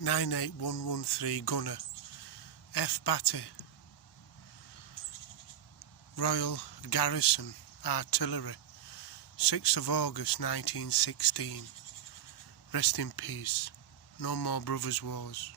98113 gunner, F. BATTYE, Royal Garrison Artillery, 6th of August 1916. Rest in peace. No more brothers' wars.